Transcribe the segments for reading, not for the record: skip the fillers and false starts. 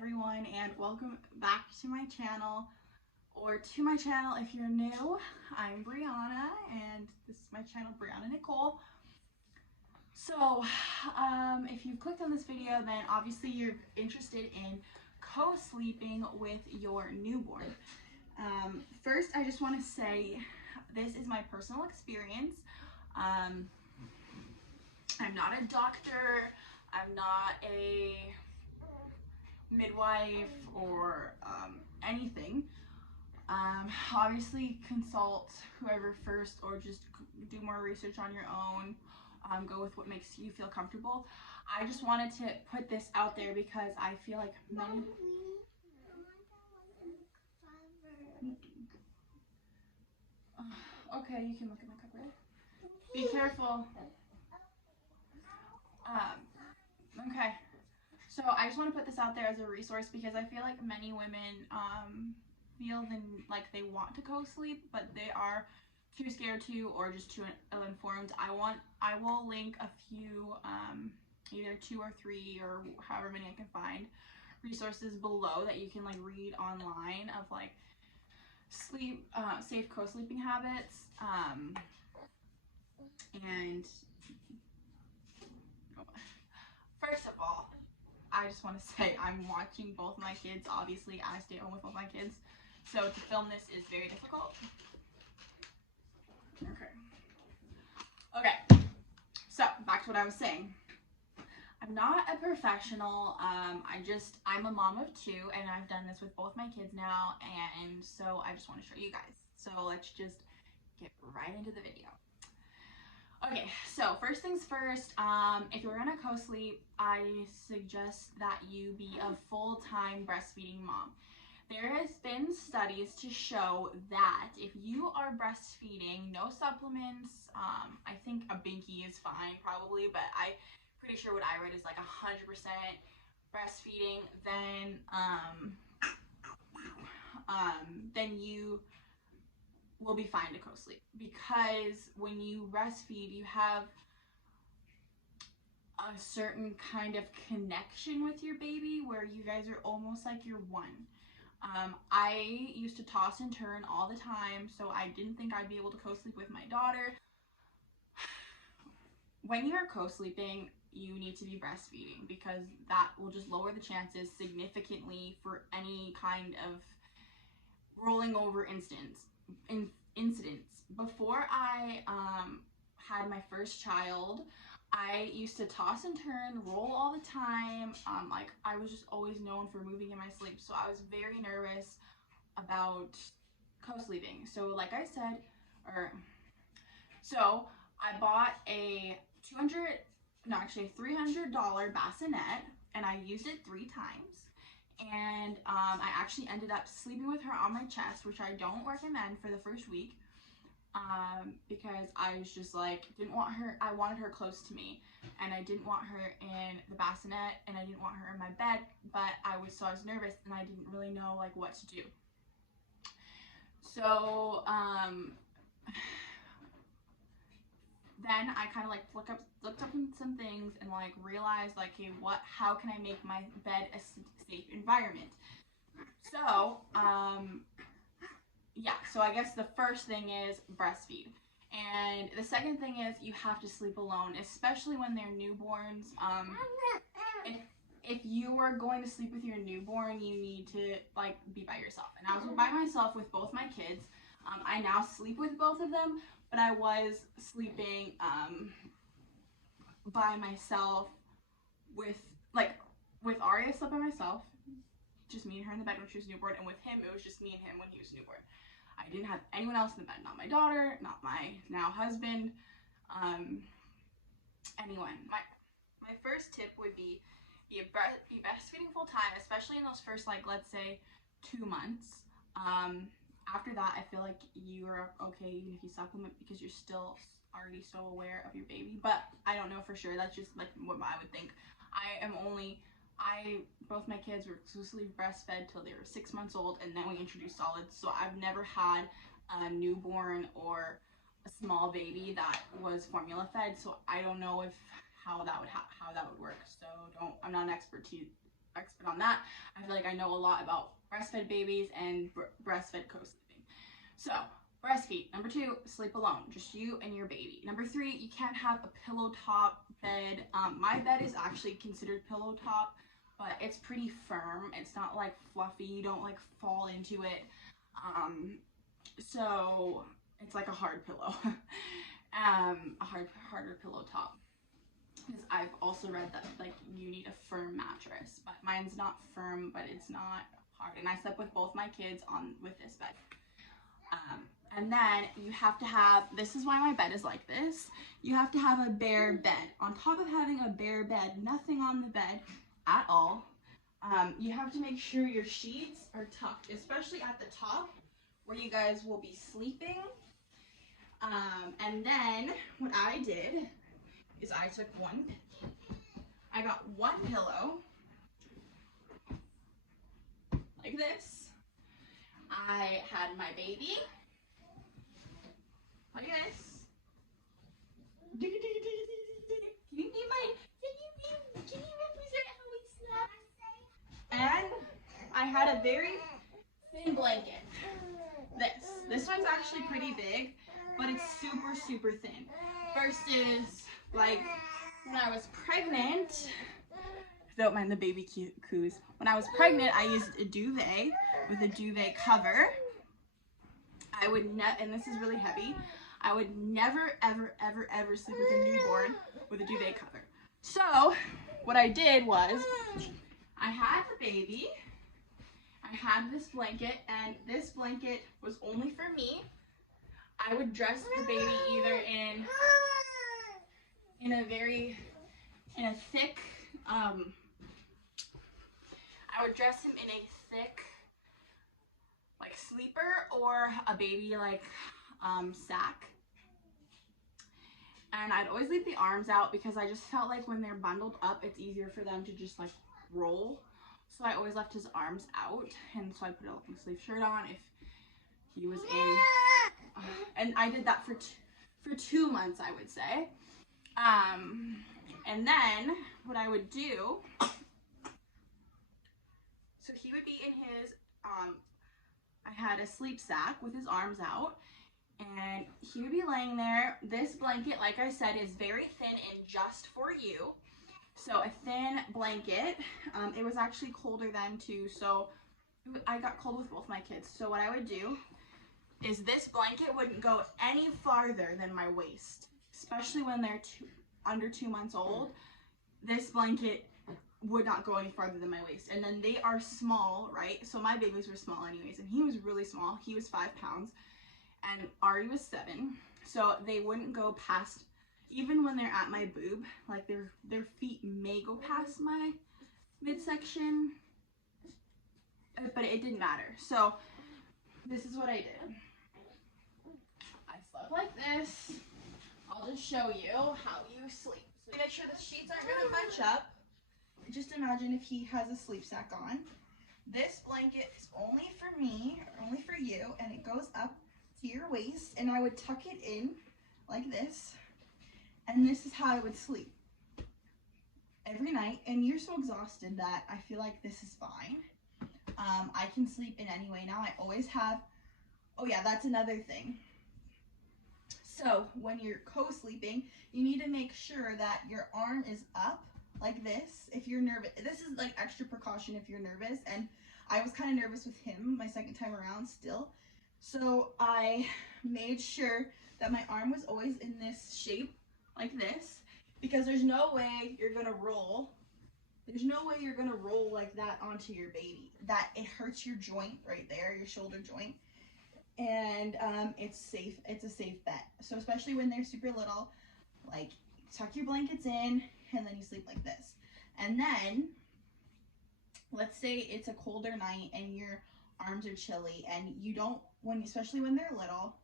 everyone, and welcome back to my channel, or to my channel if you're new. I'm Brianna, and this is my channel, Nicole. So if you clicked on this video, then obviously you're interested in co-sleeping with your newborn. First, I just want to say this is my personal experience. I'm not a doctor, I'm not a midwife or anything. Obviously consult whoever first, or just do more research on your own. Go with what makes you feel comfortable. I just wanted to put this out there because I feel like many... Okay, you can look at my cupboard. Be careful. Okay. So I just want to put this out there as a resource because I feel like many women feel like they want to co-sleep, but they are too scared to, or just too ill-informed. I will link a few, either 2 or 3 or however many I can find, resources below that you can like read online of like safe co-sleeping habits. And first of all, I just want to say I'm watching both my kids. Obviously, I stay home with both my kids, so to film this is very difficult. Okay, so back to what I was saying. I'm not a professional. I'm a mom of 2, and I've done this with both my kids now, and so I just want to show you guys. So let's just get right into the video. Okay, so first things first, if you're gonna co-sleep, I suggest that you be a full-time breastfeeding mom. There has been studies to show that if you are breastfeeding, no supplements, I think a binky is fine probably, but I'm pretty sure what I read is like 100% breastfeeding, then you will be fine to co-sleep, because when you breastfeed, you have a certain kind of connection with your baby where you guys are almost like you're one. I used to toss and turn all the time, so I didn't think I'd be able to co-sleep with my daughter. When you're co-sleeping, you need to be breastfeeding, because that will just lower the chances significantly for any kind of rolling over incidents. Before I had my first child, I used to toss and turn, roll all the time. Like I was just always known for moving in my sleep, so I was very nervous about co-sleeping. So like I said, so I bought a $300 bassinet, and I used it 3 times. And I actually ended up sleeping with her on my chest, which I don't recommend for the first week, because I was just like, I wanted her close to me, and I didn't want her in the bassinet, and I didn't want her in my bed, but I was nervous, and I didn't really know like what to do. So then I kind of like looked up some things and like realized like, hey, how can I make my bed a safe environment? So yeah, so I guess the first thing is breastfeed, and the second thing is you have to sleep alone, especially when they're newborns. If you are going to sleep with your newborn, you need to like be by yourself. And I was by myself with both my kids. I now sleep with both of them, but I was sleeping by myself with Aria. Slept by myself, just me and her in the bed when she was newborn, and with him it was just me and him when he was newborn. I didn't have anyone else in the bed, not my daughter, not my now husband, anyone. My first tip would be breastfeeding full time, especially in those first, like, let's say 2 months. After that, I feel like you are okay even if you supplement, because you're still already so aware of your baby. But I don't know for sure. That's just like what I would think. Both my kids were exclusively breastfed till they were 6 months old, and then we introduced solids. So I've never had a newborn or a small baby that was formula fed. So I don't know how that would work. So I'm not an expert to expert on that. I feel like I know a lot about breastfed babies and breastfed co-sleeping. So breastfeed. Number 2, sleep alone, just you and your baby. Number 3, you can't have a pillow top bed. My bed is actually considered pillow top, but it's pretty firm. It's not like fluffy. You don't like fall into it. So it's like a hard pillow, a harder pillow top. Because I've also read that like you need a firm mattress, but mine's not firm, but it's not hard. And I slept with both my kids with this bed. And then you have to have, this is why my bed is like this, you have to have a bare bed. On top of having a bare bed, nothing on the bed at all, you have to make sure your sheets are tucked, especially at the top where you guys will be sleeping. And then what I did is I got one pillow like this. I had my baby like this. Can you represent how we slept? And I had a very thin blanket. This one's actually pretty big, but it's super, super thin. Versus like when I was pregnant, don't mind the baby coos. When I was pregnant, I used a duvet with a duvet cover. I would and this is really heavy. I would never, ever, ever, ever sleep with a newborn with a duvet cover. So what I did was I had the baby, I had this blanket, and this blanket was only for me. I would dress the baby either in a thick, I would dress him in a thick, like sleeper, or a baby like sack. And I'd always leave the arms out because I just felt like when they're bundled up, it's easier for them to just like roll. So I always left his arms out, and so I put a long sleeve shirt on if he was in. And I did that for 2 months, I would say. And then what I would do, so he would be in his, I had a sleep sack with his arms out, and he would be laying there. This blanket, like I said, is very thin and just for you. So a thin blanket. It was actually colder then too, so I got cold with both my kids. So what I would do is this blanket wouldn't go any farther than my waist, especially when they're under 2 months old. This blanket would not go any farther than my waist. And then they are small, right? So my babies were small anyways, and he was really small. He was 5 pounds, and Ari was 7. So they wouldn't go past, even when they're at my boob, like their feet may go past my midsection, but it didn't matter. So this is what I did. I slept like this. I'll just show you how you sleep. So make sure the sheets aren't gonna bunch up. Just imagine if he has a sleep sack on. This blanket is only for me, or only for you, and it goes up to your waist, and I would tuck it in like this, and this is how I would sleep every night. And you're so exhausted that I feel like this is fine. I can sleep in any way now. I always have, oh yeah, that's another thing. So when you're co-sleeping, you need to make sure that your arm is up like this. If you're nervous, this is like extra precaution if you're nervous, and I was kind of nervous with him my second time around still. So I made sure that my arm was always in this shape like this, because there's no way you're gonna roll. There's no way you're gonna roll like that onto your baby. That it hurts your joint right there, your shoulder joint. And it's safe. It's a safe bet. So especially when they're super little, like tuck your blankets in, and then you sleep like this. And then let's say it's a colder night and your arms are chilly, and you don't, especially when they're little,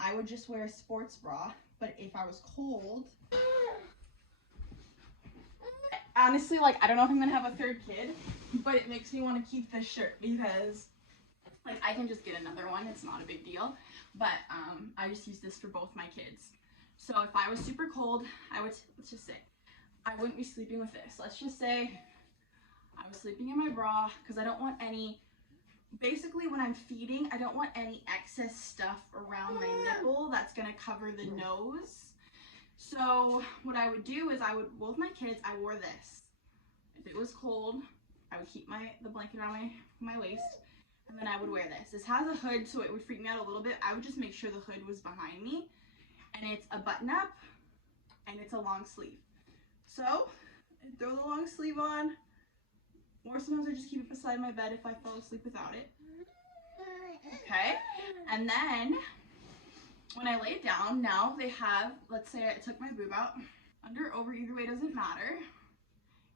I would just wear a sports bra. But if I was cold, honestly, like, I don't know if I'm gonna have a third kid, but it makes me want to keep this shirt because, like, I can just get another one. It's not a big deal. But I just use this for both my kids. So if I was super cold, I would, let's just say, I wouldn't be sleeping with this. Let's just say I was sleeping in my bra because I don't want any, basically when I'm feeding, I don't want any excess stuff around my nipple that's gonna cover the nose. So what I would do is with my kids, I wore this. If it was cold, I would keep the blanket around my waist, and then I would wear this. This has a hood, so it would freak me out a little bit. I would just make sure the hood was behind me, and it's a button up, and it's a long sleeve. So I throw the long sleeve on, or sometimes I just keep it beside my bed if I fall asleep without it. Okay, and then when I lay it down, now they have, let's say I took my boob out, under or over, either way doesn't matter.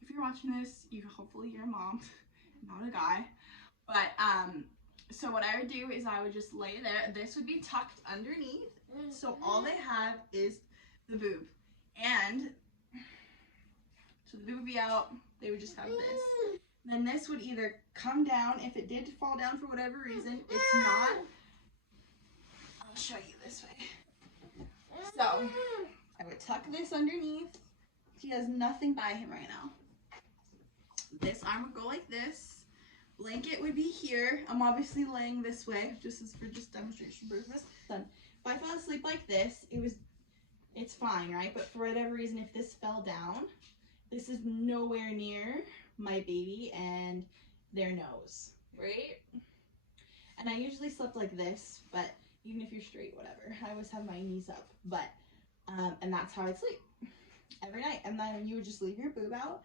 If you're watching this, hopefully you're a mom, not a guy. But so what I would do is I would just lay there. This would be tucked underneath, so all they have is the boob, and so the boob would be out. They would just have this. Then this would either come down if it did fall down for whatever reason. It's not. I'll show you this way. So I would tuck this underneath. He has nothing by him right now. This arm would go like this. Blanket would be here. I'm obviously laying this way, just for demonstration purposes. If I fell asleep like this, it's fine, right? But for whatever reason, if this fell down, this is nowhere near my baby and their nose, right? And I usually slept like this, but even if you're straight, whatever, I always have my knees up. But and that's how I'd sleep every night. And then you would just leave your boob out,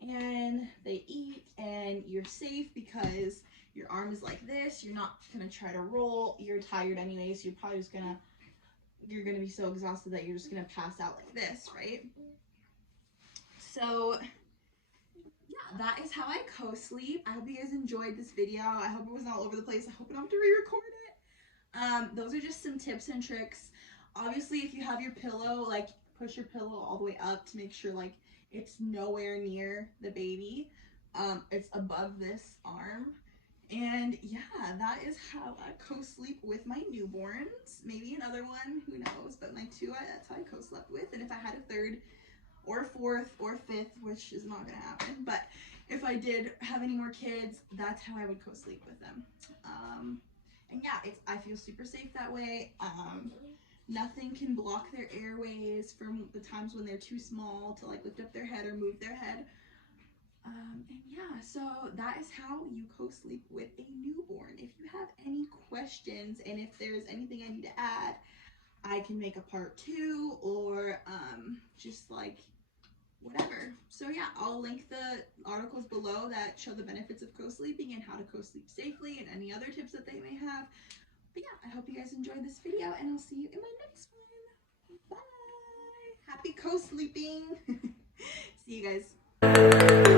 and they eat, and you're safe because your arm is like this. You're not gonna try to roll. You're tired anyways. You're probably just you're gonna be so exhausted that you're just gonna pass out like this, right? So yeah, that is how I co-sleep. I hope you guys enjoyed this video. I hope it wasn't all over the place. I hope I don't have to re-record it. Those are just some tips and tricks. Obviously, if you have your pillow, like push your pillow all the way up to make sure like it's nowhere near the baby. It's above this arm. And yeah, that is how I co-sleep with my newborns. Maybe another one, who knows, but my two, that's how I co-slept with. And if I had a third or fourth or fifth, which is not gonna happen, but if I did have any more kids, that's how I would co-sleep with them. And yeah, I feel super safe that way. Nothing can block their airways from the times when they're too small to like lift up their head or move their head. And yeah, so that is how you co-sleep with a newborn. If you have any questions, and if there's anything I need to add, I can make a part 2 or just like whatever. So yeah, I'll link the articles below that show the benefits of co-sleeping and how to co-sleep safely and any other tips that they may have. But yeah, I hope you guys enjoyed this video, and I'll see you in my next one. Bye! Happy co-sleeping! See you guys.